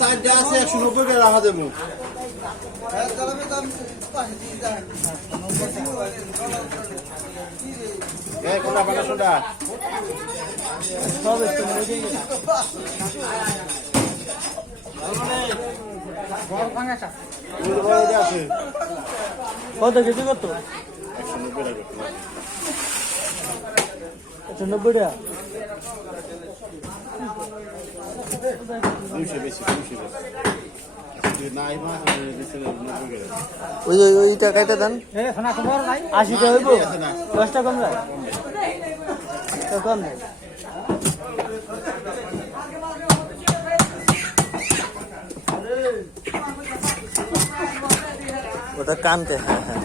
সাইডে আছে 190 টাকা রাখা দেবো। কোনটা 500 টাকা কত কেজি কত? 190 টাকা। ওই টাকাটা দেন। 80 টাকা হইব, 10 টাকা কম যায়, কম নেই। ওটা কানতে, হ্যাঁ হ্যাঁ।